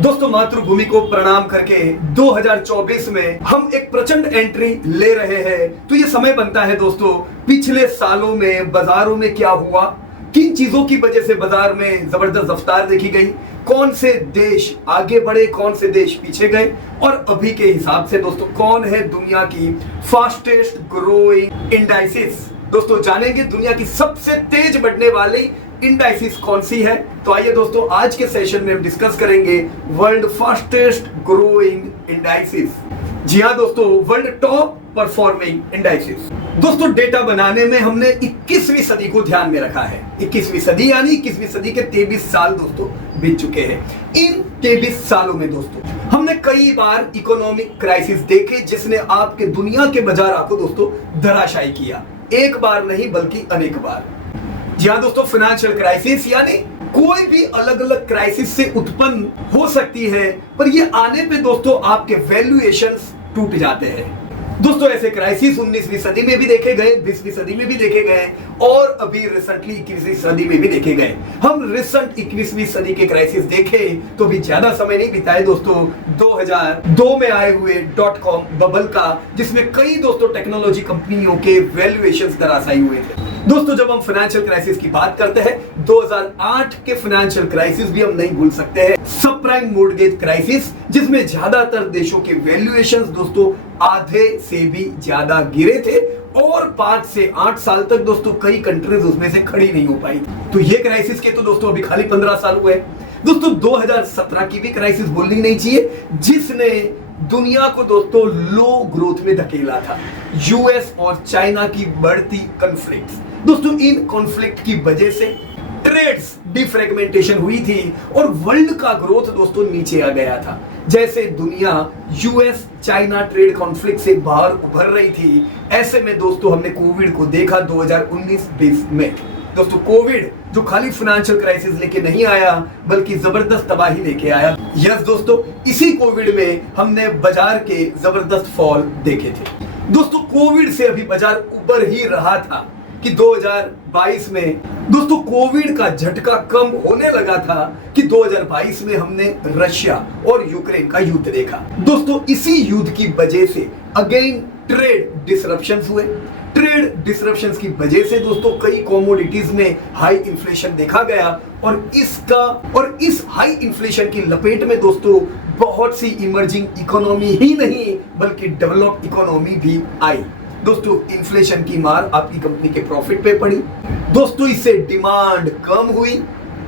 दोस्तों मातृभूमि को प्रणाम करके 2024 में हम एक प्रचंड एंट्री ले रहे हैं। तो ये समय बनता है दोस्तों, पिछले सालों में बाजारों में क्या हुआ, किन चीजों की वजह से बाजार में जबरदस्त रफ्तार देखी गई, कौन से देश आगे बढ़े, कौन से देश पीछे गए, और अभी के हिसाब से दोस्तों कौन है दुनिया की फास्टेस्ट ग्रोइंग इंडाइसिस। दोस्तों जानेंगे दुनिया की सबसे तेज बढ़ने वाली इंडाइसिस कौन सी है। तो आइए दोस्तों आज के सेशन में हम डिस्कस करेंगे वर्ल्ड फास्टेस्ट ग्रोइंग इंडाइसिस। जी हाँ दोस्तों, वर्ल्ड टॉप परफॉर्मिंग इंडाइसिस। दोस्तों डेटा बनाने में हमने 21वीं सदी को ध्यान में रखा है। 21वीं सदी यानी 21वीं सदी के 23 साल दोस्तों बीत चुके हैं। इन 23 सालों में दोस्तों हमने कई बार इकोनॉमिक क्राइसिस देखे जिसने आपके दुनिया के बाजार को दोस्तों धराशायी किया। एक बार नहीं बल्कि अनेक बार। जी हाँ दोस्तों, फाइनेंशियल क्राइसिस यानी कोई भी अलग अलग क्राइसिस से उत्पन्न हो सकती है, पर ये आने पे दोस्तों आपके वैल्यूएशंस टूट जाते हैं। दोस्तों ऐसे क्राइसिस 19वीं सदी में भी देखे गए, 20वीं सदी में भी देखे गए और अभी रिसेंटली 21वीं सदी में भी देखे गए। हम रिसेंट 21वीं सदी के क्राइसिस देखे तो भी ज्यादा समय नहीं बिताए दोस्तों 2002 में आए हुए .com बबल का, जिसमें कई दोस्तों टेक्नोलॉजी कंपनियों के वैल्यूएशंस धराशायी हुए थे। दोस्तों जब हम फाइनेंशियल क्राइसिस की बात करते हैं 2008 के फाइनेंशियल क्राइसिस भी हम नहीं भूल सकते हैं। सब प्राइम मॉर्गेज क्राइसिस जिसमें ज्यादातर देशों के वैल्यूएशंस दोस्तों आधे से भी ज्यादा गिरे थे और 5 से 8 साल तक दोस्तों कई कंट्रीज उसमें से खड़ी नहीं हो पाई। तो ये क्राइसिस के तो दोस्तों अभी खाली 15 साल हुए। दोस्तों 2017 की भी क्राइसिस बोलनी नहीं चाहिए जिसने दुनिया को दोस्तों लो ग्रोथ में धकेला था। यूएस और चाइना की बढ़ती कॉन्फ्लिक्ट्स, दोस्तों इन कॉन्फ्लिक्ट की वजह से ट्रेड्स डिफ्रेगमेंटेशन हुई थी और वर्ल्ड का ग्रोथ दोस्तों नीचे आ गया था। जैसे दुनिया यूएस चाइना ट्रेड कॉन्फ्लिक्ट से बाहर उभर रही थी, ऐसे में दोस्तों हमने कोविड को देखा 2019-20 में। दोस्तों कोविड जो खाली फाइनेंशियल क्राइसिस लेके नहीं आया बल्कि जबरदस्त तबाही लेके आया। यस दोस्तों, इसी कोविड में हमने बाजार के जबरदस्त फॉल देखे थे। दोस्तों कोविड से अभी बाजार उबर ही रहा था कि 2022 में दोस्तों कोविड का झटका कम होने लगा था कि 2022 में हमने रशिया और यूक्रेन का युद्ध देखा। दोस्तों इसी युद्ध की वजह से अगेन ट्रेड डिसरप्शंस हुए। ट्रेड डिसरप्शंस की वजह से दोस्तों कई कमोडिटीज में हाई इन्फ्लेशन देखा गया और इस हाई इन्फ्लेशन की लपेट में दोस्तों बहुत सी इमर्जिंग इकोनॉमी ही नहीं बल्कि डेवलप्ड इकोनॉमी भी आई। दोस्तों इन्फ्लेशन की मार आपकी कंपनी के प्रॉफिट पे पड़ी। दोस्तों इससे डिमांड कम हुई।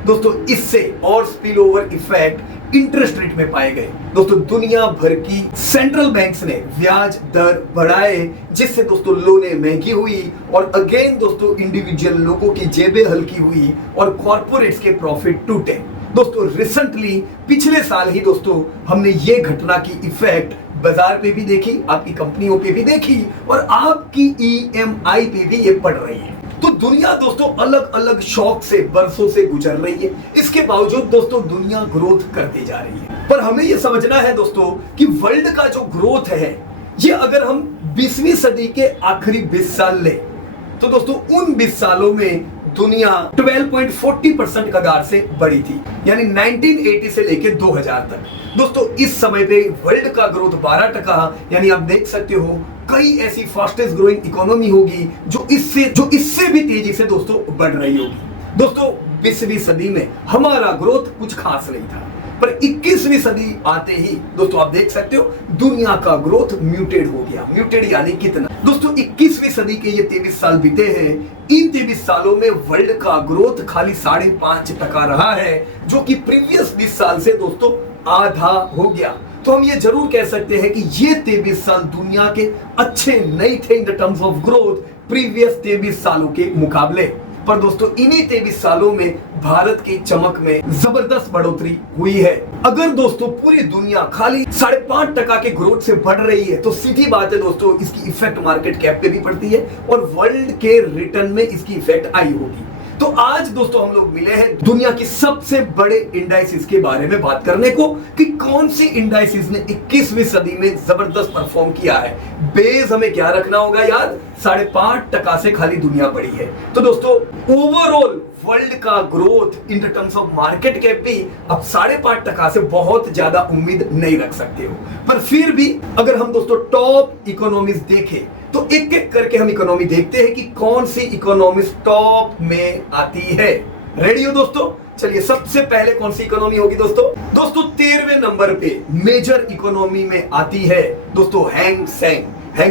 दोस्तों इससे और spill over effect interest rate में पाए गए। दोस्तों दुनिया भर की सेंट्रल बैंक्स ने ब्याज दर बढ़ाए जिससे दोस्तों लोनें महंगी हुई और अगेन दोस्तों इंडिविजुअल लोगों की जेबें हल्की हुई और कॉर्पोरेट्स के प्रॉफिट टूटे। दोस्तों रिसेंटली पिछले साल ही दोस्तों हमने ये घटना की इफेक्ट बाजार पे भी देखी, आपकी कंपनियों पे भी देखी और आपकी ईएमआई पे भी ये पड़ रही है। तो दुनिया दोस्तों अलग अलग शॉक से बरसों से गुजर रही है। इसके बावजूद दोस्तों दुनिया ग्रोथ करती जा रही है। पर हमें ये समझना है दोस्तों कि वर्ल्ड का जो ग्रोथ है ये अगर हम 20वीं सदी के आखिरी 20 साल ले तो दोस्तों उन 20 सालों में दुनिया 12.40% कगार से बढ़ी थी, यानी 1980 से लेके 2000 तक। दोस्तों इस समय पे वर्ल्ड का ग्रोथ 12%, यानी आप देख सकते हो कई ऐसी फास्टेस्ट ग्रोइंग इकोनॉमी होगी जो इससे भी तेजी से दोस्तों बढ़ रही होगी। दोस्तों 20वीं सदी में हमारा ग्रोथ कुछ खास नहीं था, पर 21वीं सदी आते ही दोस्तों आप देख सकते हो दुनिया का ग्रोथ म्यूटेड हो गया। म्यूटेड यानी कितना? दोस्तों 21वीं सदी के ये 23 साल बीते हैं। इन 23 सालों में वर्ल्ड का ग्रोथ खाली 5.5% रहा है, जो कि प्रीवियस 20 साल से दोस्तों आधा हो गया। तो हम ये जरूर कह सकते हैं कि ये 23 साल दुनिया के अच्छे नहीं थे इन the terms of growth previous 23 सालों के मुकाबले। पर दोस्तों इन्हीं 23 सालों में भारत की चमक में जबरदस्त बढ़ोतरी हुई है। अगर दोस्तों पूरी दुनिया खाली 5.5% के ग्रोथ से बढ़ रही है तो सीधी बात है दोस्तों इसकी इफेक्ट मार्केट कैप पे भी पड़ती है और वर्ल्ड के रिटर्न में इसकी इफेक्ट आई होगी। तो आज दोस्तों हम लोग मिले हैं दुनिया की सबसे बड़े इंडाइसिस के बारे में बात करने को कि कौन सी इंडाइसिस ने 21वीं सदी में जबरदस्त परफॉर्म किया है। बेस हमें क्या रखना होगा याद? 5.5% से खाली दुनिया बढ़ी है। तो दोस्तों ओवरऑल वर्ल्ड का growth in terms of market cap भी अब 5.5% से बहुत ज्यादा उम्मीद नहीं रख सकते हो। पर फिर भी अगर हम दोस्तों टॉप इकोनॉमीज देखें तो एक एक करके हम इकोनॉमी देखते हैं कि कौन सी इकोनॉमीज टॉप में आती है। रेडी हो दोस्तों? चलिए सबसे पहले कौन सी इकोनॉमी होगी दोस्तों? दोस्तों 13वें नंबर पे मेजर इकोनॉमी में आती है दोस्तों हैंग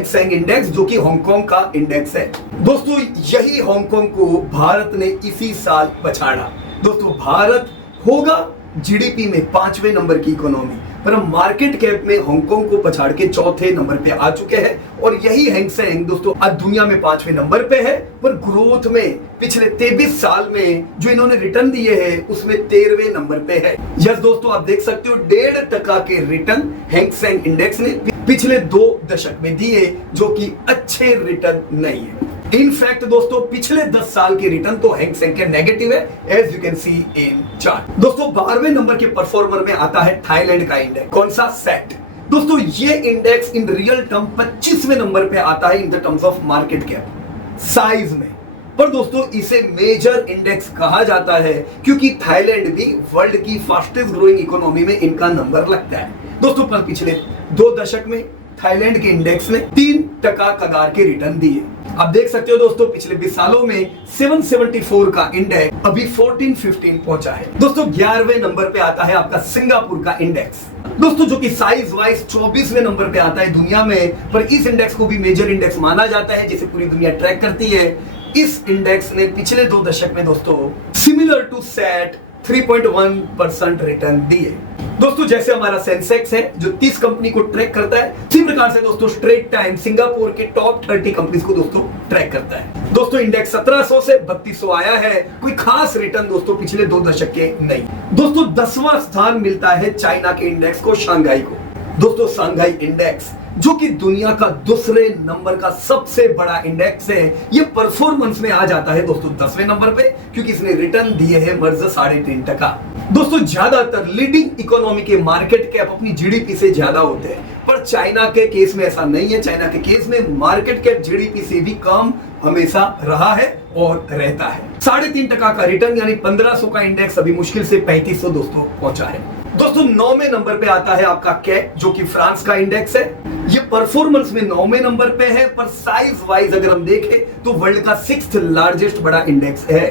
सेंग इंडेक्स, जो कि हांगकांग का इंडेक्स है। दोस्तों यही हांगकांग को भारत ने इसी साल पछाड़ा। दोस्तों भारत होगा जीडीपी में 5वें नंबर की इकोनॉमी, पर हम मार्केट कैप में हांगकांग को पछाड़ के 4थे नंबर पे आ चुके हैं। और यही हैंग सेंग दोस्तों आज दुनिया में 5वें नंबर पे है, पर ग्रोथ में पिछले 23 साल में जो इन्होंने रिटर्न दिए हैं उसमें 13वें नंबर पे है। यस दोस्तों आप देख सकते हो 1.5% के रिटर्न हैंग सेंग इंडेक्स ने पिछले 2 दशक में दिए, जो कि अच्छे रिटर्न नहीं है। इनफैक्ट दोस्तों पिछले 10 साल के रिटर्न तो हैंग सेंग के नेगेटिव है, as you can see in chart. दोस्तों 12वें नंबर के परफॉर्मर में आता है थाईलैंड का इंडेक्स। कौन सा? सेट। दोस्तों ये इंडेक्स इन रियल टर्म 25वें नंबर पे आता है in the terms of market cap size में। पर दोस्तों इसे मेजर इंडेक्स कहा जाता है क्योंकि थाईलैंड भी वर्ल्ड की फास्टेस्ट ग्रोइंग इकोनॉमी में इनका नंबर लगता है। दोस्तों पर पिछले 2 दशक में थाईलैंड के इंडेक्स ने 3% कगार के रिटर्न दिए। आप देख सकते हो दोस्तों पिछले 20 सालों में 774 का इंडेक्स अभी 14-15 पहुंचा है। दोस्तों 11वें नंबर पे आता है आपका सिंगापुर का इंडेक्स, दोस्तों जो कि साइज वाइज 24वें नंबर पे आता है दुनिया में। पर इस इंडेक्स को भी मेजर इंडेक्स माना जाता है जिसे पूरी दुनिया ट्रैक करती है। इस इंडेक्स ने पिछले 2 दशक में दोस्तों सिमिलर टू सेट 3.1% रिटर्न दिए। दोस्तों जैसे हमारा सेंसेक्स है जो 30 कंपनी को ट्रैक करता है, इसी प्रकार से दोस्तों स्ट्रेट टाइम सिंगापुर के टॉप 30 कंपनीज को दोस्तों ट्रैक करता है। दोस्तों इंडेक्स 1700 से 3200 आया है, कोई खास रिटर्न दोस्तों पिछले 2 दशक के नहीं। दोस्तों 10वां स्थान मिलता है चाइना के इंडेक्स को, शंघाई को। दोस्तों शंघाई इंडेक्स जो कि दुनिया का दूसरे नंबर का सबसे बड़ा इंडेक्स है, ये परफॉर्मेंस में आ जाता है दोस्तों 10वें नंबर पे, क्योंकि इसने रिटर्न दिए हैं मर्ज 3.5%। दोस्तों ज्यादातर लीडिंग इकोनॉमी के मार्केट कैप अपनी जीडीपी से ज्यादा होते हैं, पर चाइना के केस में ऐसा नहीं है। चाइना के केस में मार्केट कैप जीडीपी से भी कम हमेशा रहा है और रहता है। 3.5% का रिटर्न यानी 1500 का इंडेक्स अभी मुश्किल से 3500 दोस्तों पहुंचा है। दोस्तों 9वें नंबर पे आता है आपका कैप, जो कि फ्रांस का इंडेक्स है। ये परफॉर्मेंस में 9वें नंबर पे है, पर साइज वाइज अगर हम देखें तो वर्ल्ड का 6th लार्जेस्ट बड़ा इंडेक्स है।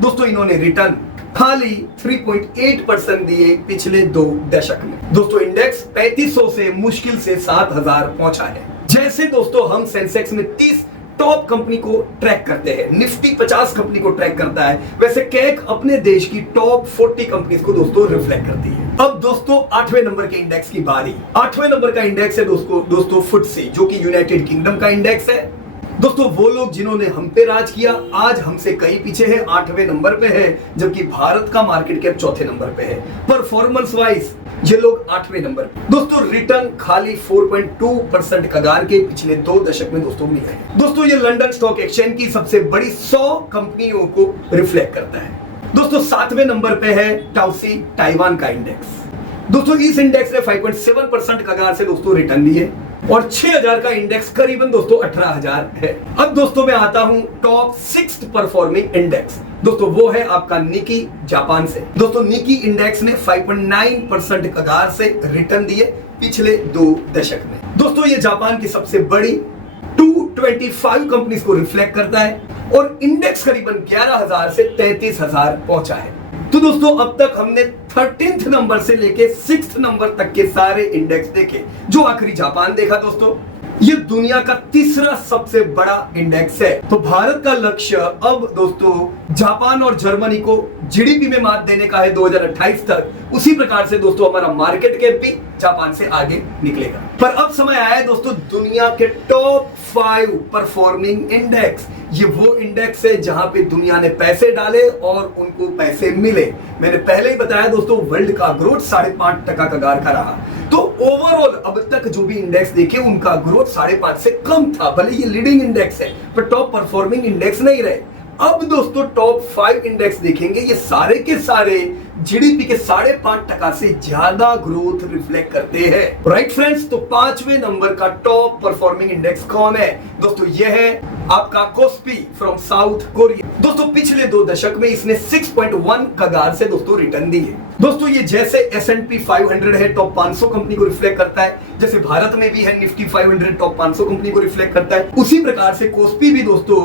दोस्तों इन्होंने रिटर्न खाली 3.8% दिए पिछले 2 दशक में। दोस्तों इंडेक्स 3500 से मुश्किल से 7000 पहुंचा है। जैसे दोस्तों हम सेंसेक्स में 30 टॉप कंपनी को ट्रैक करते हैं, निफ्टी 50 कंपनी को ट्रैक करता है, वैसे कैक अपने देश की टॉप 40 कंपनीज को दोस्तों रिफ्लेक्ट करती है। अब दोस्तों 8वें नंबर के इंडेक्स की बारी। 8वें नंबर का इंडेक्स है दोस्तों फुटसी, जो कि यूनाइटेड किंगडम का इंडेक्स है। दोस्तों वो लोग जिन्होंने हम पे राज किया आज हमसे कहीं पीछे है, 8वें नंबर पे है, जबकि भारत का मार्केट कैप 4थे नंबर पे है। परफॉर्मेंस वाइज ये लोग 8वें नंबर पे। दोस्तों रिटर्न खाली 4.2% कगार के पिछले 2 दशक में दोस्तों मिले हैं। दोस्तों ये लंदन स्टॉक एक्सचेंज की सबसे बड़ी 100 कंपनियों को रिफ्लेक्ट करता है। दोस्तों 7वें नंबर पे है टाउसी ताइवान का इंडेक्स। दोस्तों इस इंडेक्स ने 5.7% कगार से दोस्तों रिटर्न दिए और 6000 का इंडेक्स करीबन दोस्तों 18000 है। अब दोस्तों मैं आता हूं टॉप 6th परफॉर्मिंग इंडेक्स। दोस्तों वो है आपका निकी जापान से। दोस्तों निकी इंडेक्स ने 5.9% कगार से रिटर्न दिए पिछले 2 दशक में। दोस्तों ये जापान की सबसे बड़ी 225 कंपनीज को रिफ्लेक्ट करता है और इंडेक्स करीबन 11000 से 33000 पहुंचा है। तो दोस्तों अब तक हमने 13th नंबर से लेके 6th नंबर तक के सारे इंडेक्स देखे। जो आखिरी जापान देखा दोस्तों, ये दुनिया का 3रा सबसे बड़ा इंडेक्स है। तो भारत का लक्ष्य अब दोस्तों जापान और जर्मनी को जीडीपी में मात देने का है 2028 तक। उसी प्रकार से दोस्तों हमारा मार्केट कैप भी जापान से आगे निकलेगा। पर अब समय आया है दोस्तों दुनिया के टॉप 5 परफॉर्मिंग इंडेक्स। ये वो इंडेक्स है जहां पे दुनिया ने पैसे डाले और उनको पैसे मिले। मैंने पहले ही बताया दोस्तों वर्ल्ड का ग्रोथ 5.5% कगार का रहा। तो ओवरऑल अब तक जो भी इंडेक्स देखे उनका ग्रोथ 5.5 से कम था। भले ये लीडिंग इंडेक्स है पर टॉप परफॉर्मिंग इंडेक्स नहीं रहे। अब दोस्तों टॉप 5 इंडेक्स देखेंगे, ये सारे के सारे जीडीपी के 5.5% से ज्यादा ग्रोथ रिफ्लेक्ट करते हैं। राइट फ्रेंड्स, तो 5वें नंबर का टॉप परफॉर्मिंग इंडेक्स कौन है दोस्तों? यह है आपका कोस्पी फ्रॉम साउथ कोरिया। दोस्तों पिछले 2 दशक में इसने 6.1 कगार से दोस्तों रिटर्न दी है। दोस्तों ये जैसे S&P 500 है टॉप 500 कंपनी को रिफ्लेक्ट करता है, जैसे भारत में भी है निफ्टी 500 टॉप 500 कंपनी को रिफ्लेक्ट करता है, उसी प्रकार से कोस्पी भी दोस्तों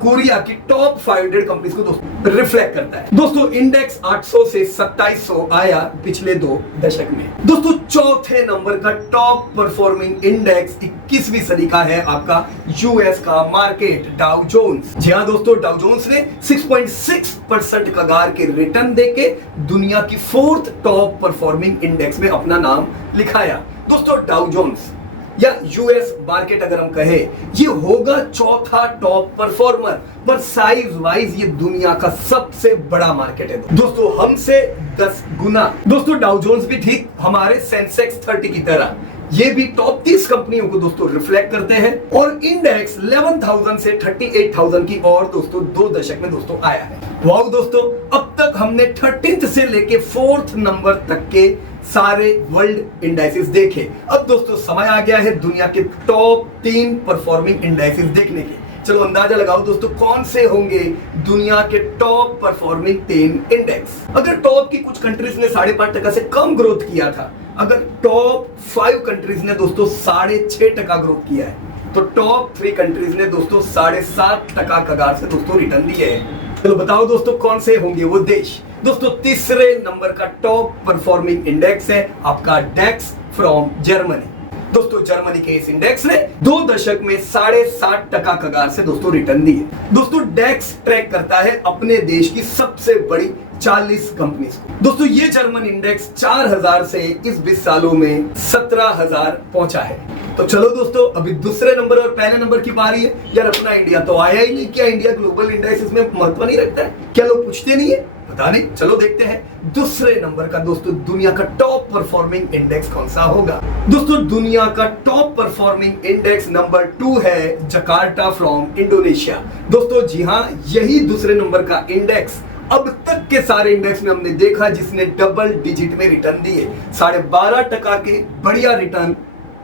कोरिया की टॉप 500 कंपनीज को दोस्तों रिफ्लेक्ट करता है। दोस्तों इंडेक्स 800 से 2700 आया पिछले 2 दशक में। दोस्तों चौथे नंबर का टॉप परफॉर्मिंग इंडेक्स 21वीं सदी का है आपका यूएस का मार्केट डाउ जोन्स। जी हाँ दोस्तों, डाउ जोन्स ने 6.6% कगार के रिटर्न देके दुनिया की 4th टॉप परफॉर्मिंग इंडेक्स में अपना नाम लिखाया। दोस्तों डाउ जोन्स या यूएस मार्केट अगर हम कहे, ये होगा चौथा टॉप परफॉर्मर, पर साइज वाइज ये दुनिया का सबसे बड़ा मार्केट है दोस्तों, हमसे 10 गुना। दोस्तों डाउ जोन्स भी ठीक हमारे सेंसेक्स 30 की तरह ये भी टॉप 30 कंपनियों को दोस्तों रिफ्लेक्ट करते हैं और इंडेक्स 11,000 से 38,000 की और दोस्तों 2 दशक में दोस्तों आया है। वाओ दोस्तों, अब तक हमने 13th से लेके 4th नंबर तक के सारे वर्ल्ड इंडाइसेस देखे। अब दोस्तों समय आ गया है दुनिया के टॉप 3 परफॉर्मिंग इंडाइसेस देखने के। चलो अंदाजा लगाओ दोस्तों कौन से होंगे दुनिया के टॉप परफॉर्मिंग 3 इंडेक्स। अगर टॉप की कुछ कंट्रीज ने 5.5% से कम ग्रोथ किया था, अगर टॉप 5 कंट्रीज ने दोस्तों 6.5% ग्रोथ किया है, तो टॉप 3 कंट्रीज ने दोस्तों 7.5% कगार से दोस्तों रिटर्न दिए हैं। चलो बताओ दोस्तों कौन से होंगे वो देश। दोस्तों तीसरे नंबर का टॉप परफॉर्मिंग इंडेक्स है आपका डेक्स फ्रॉम जर्मनी। दोस्तों जर्मनी के इस इंडेक्स ने 2 दशक में 7.5% कगार से दोस्तों रिटर्न दिए। दोस्तों डेक्स ट्रैक करता है अपने देश की सबसे बड़ी 40 कंपनीज को। दोस्तों ये जर्मन इंडेक्स 4000 से इस 20 सालों में 17,000 पहुंचा है। तो चलो दोस्तों अभी दूसरे नंबर और पहले नंबर की बारी है। यार अपना इंडिया तो आया ही नहीं, क्या इंडिया ग्लोबल इंडेक्स इसमें महत्व नहीं रखता है? क्या लोग पूछते नहीं है? पता नहीं, चलो देखते हैं दूसरे नंबर का दोस्तों दुनिया का टॉप परफॉर्मिंग इंडेक्स कौन सा होगा। दोस्तों दुनिया का टॉप परफॉर्मिंग इंडेक्स नंबर 2 है जकार्ता फ्रॉम इंडोनेशिया। दोस्तों जी हाँ, यही दूसरे नंबर का इंडेक्स अब तक के सारे इंडेक्स में हमने देखा जिसने डबल डिजिट में रिटर्न दिए। 12.5% के बढ़िया रिटर्न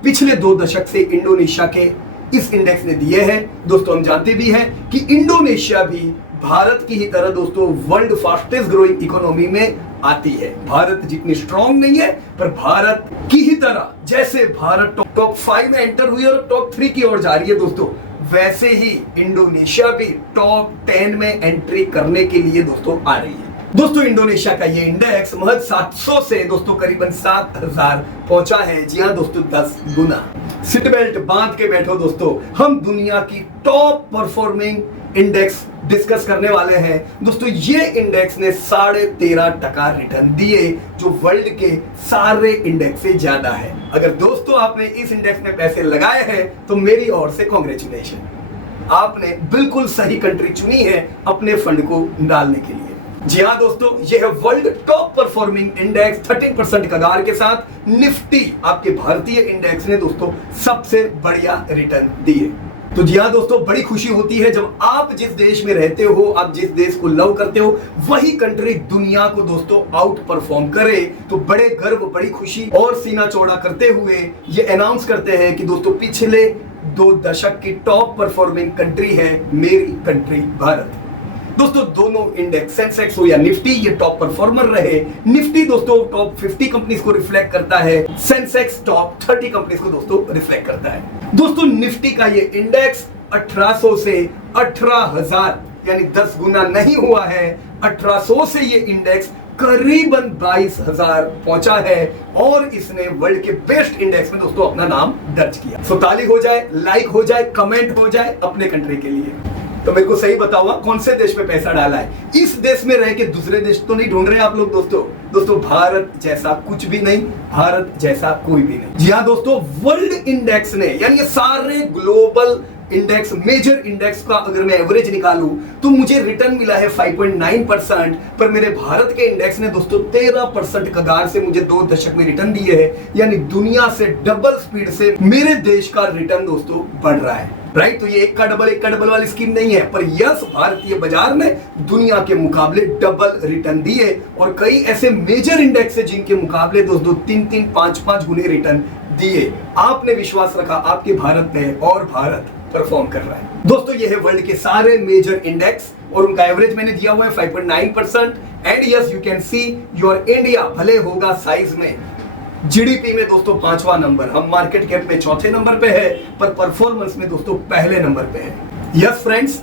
पिछले 2 दशक से इंडोनेशिया के इस इंडेक्स ने दिए हैं। दोस्तों हम जानते भी हैं कि इंडोनेशिया भी भारत की ही तरह दोस्तों वर्ल्ड फास्टेस्ट ग्रोइंग इकोनॉमी में आती है। भारत जितनी स्ट्रांग नहीं है, पर भारत की ही तरह जैसे भारत टॉप 5 में एंटर हुई और टॉप 3 की ओर जा रही है दोस्तों, वैसे ही इंडोनेशिया भी टॉप 10 में एंट्री करने के लिए दोस्तों आ रही है। दोस्तों इंडोनेशिया का ये इंडेक्स महज 700 से दोस्तों करीबन 7,000 पहुंचा है। जी हाँ दोस्तों 10 गुना। सीट बेल्ट बांध के बैठो दोस्तों, हम दुनिया की टॉप परफॉर्मिंग इंडेक्स डिस्कस करने वाले हैं। दोस्तों ये इंडेक्स ने 13.5% रिटर्न दिए, जो वर्ल्ड के सारे इंडेक्स से ज्यादा है। अगर दोस्तों आपने इस इंडेक्स में पैसे लगाए हैं तो मेरी ओर से कांग्रेचुलेशन, आपने बिल्कुल सही कंट्री चुनी है अपने फंड को डालने के लिए। जी हाँ दोस्तों, यह है वर्ल्ड टॉप परफॉर्मिंग इंडेक्स 13% कगार के साथ। निफ्टी आपके भारतीय इंडेक्स ने दोस्तों सबसे बढ़िया रिटर्न दिए। तो जी हाँ दोस्तों, बड़ी खुशी होती है जब आप जिस देश में रहते हो, आप जिस देश को लव करते हो, वही कंट्री दुनिया को दोस्तों आउट परफॉर्म करे। तो बड़े गर्व, बड़ी खुशी और सीना चौड़ा करते हुए ये अनाउंस करते हैं कि दोस्तों पिछले 2 दशक की टॉप परफॉर्मिंग कंट्री है मेरी कंट्री भारत। दोस्तों दोनों इंडेक्स सेंसेक्स हो या निफ्टी, ये टॉप परफॉर्मर रहे। निफ्टी दोस्तों टॉप 50 कंपनीज को रिफ्लेक्ट करता है, सेंसेक्स टॉप 30 कंपनीज को दोस्तों रिफ्लेक्ट करता है। दोस्तों निफ्टी का ये इंडेक्स 1800 से 18,000 यानी 10 गुना नहीं हुआ है। 1800 से ये इंडेक्स करीबन 22,000 पहुंचा है और इसने वर्ल्ड के बेस्ट इंडेक्स में दोस्तों अपना नाम दर्ज किया। सो ताली हो जाए, लाइक हो जाए, कमेंट हो जाए अपने कंट्री के लिए। तो मेरे को सही बताओ कौन से देश में पैसा डाला है? इस देश में रह के दूसरे देश तो नहीं ढूंढ रहे आप लोग दोस्तों भारत जैसा कुछ भी नहीं, भारत जैसा कोई भी नहीं। जी हाँ दोस्तों, वर्ल्ड इंडेक्स ने यानी ये सारे ग्लोबल इंडेक्स, मेजर इंडेक्स का अगर मैं एवरेज निकालूं तो मुझे रिटर्न मिला है 5.9%, पर मेरे भारत के इंडेक्स ने दोस्तों 13% कगार से मुझे 2 दशक में रिटर्न दिए हैं। यानी दुनिया से डबल स्पीड से मेरे देश का रिटर्न दोस्तों बढ़ रहा है। राइट। तो ये एक का डबल वाली स्कीम नहीं है, पर यस भारतीय बाजार ने दुनिया के मुकाबले डबल रिटर्न दिए और कई ऐसे मेजर इंडेक्स है जिनके मुकाबले दोस्तों 3-3, 5-5 गुने रिटर्न दिए। आपने विश्वास रखा आपके भारत पे और भारत परफॉर्म कर रहा है। दोस्तों ये है वर्ल्ड के सारे मेजर इंडेक्स और उनका एवरेज मैंने दिया हुआ है 5.9%। And yes you can see your India भले होगा साइज में, जीडीपी में दोस्तों 5वां नंबर, हम मार्केट कैप में 4थे नंबर पे है, पर परफॉर्मेंस में दोस्तों पहले नंबर पे है। Yes friends,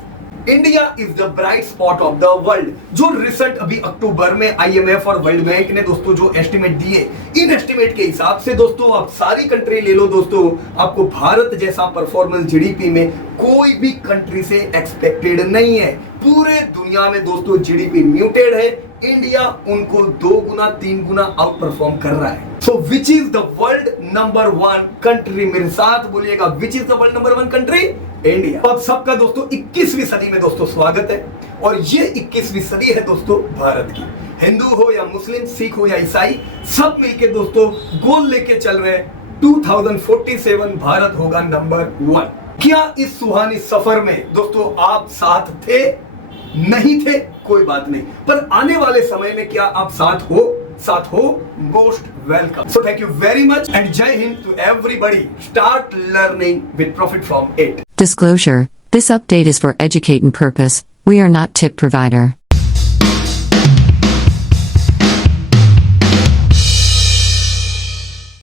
India is the bright spot of the world. जो रिजल्ट अभी अक्टूबर में आईएमएफ और वर्ल्ड बैंक ने दोस्तों जो एस्टिमेट दिए, इन एस्टिमेट के हिसाब से दोस्तों आप सारी कंट्री ले लो दोस्तों, आपको भारत जैसा परफॉर्मेंस जीडीपी में कोई भी कंट्री से एक्सपेक्टेड नहीं है। पूरे दुनिया में दोस्तों जीडीपी म्यूटेड है, इंडिया उनको 2 गुना 3 गुना आउट परफॉर्म कर रहा है। So which is the world number 1 country? मेरे साथ बोलिएगा, which is the world number 1 country? India. अब सबका दोस्तों 21वीं सदी में दोस्तों स्वागत है और ये 21वीं सदी है दोस्तों भारत की। हिंदू हो या मुस्लिम, सिख हो या ईसाई, सब मिलके दोस्तों गोल लेके चल रहे हैं 2047 भारत होगा नंबर 1। क्या इस सुहानी सफर में दोस्तों आप साथ थे? नहीं थे, कोई बात नहीं, पर आने वाले समय में क्या आप साथ हो most welcome. So thank you very much and Jai Hind to everybody. Start learning with profit from it. Disclosure: This update is for educating purpose. We are not tip provider.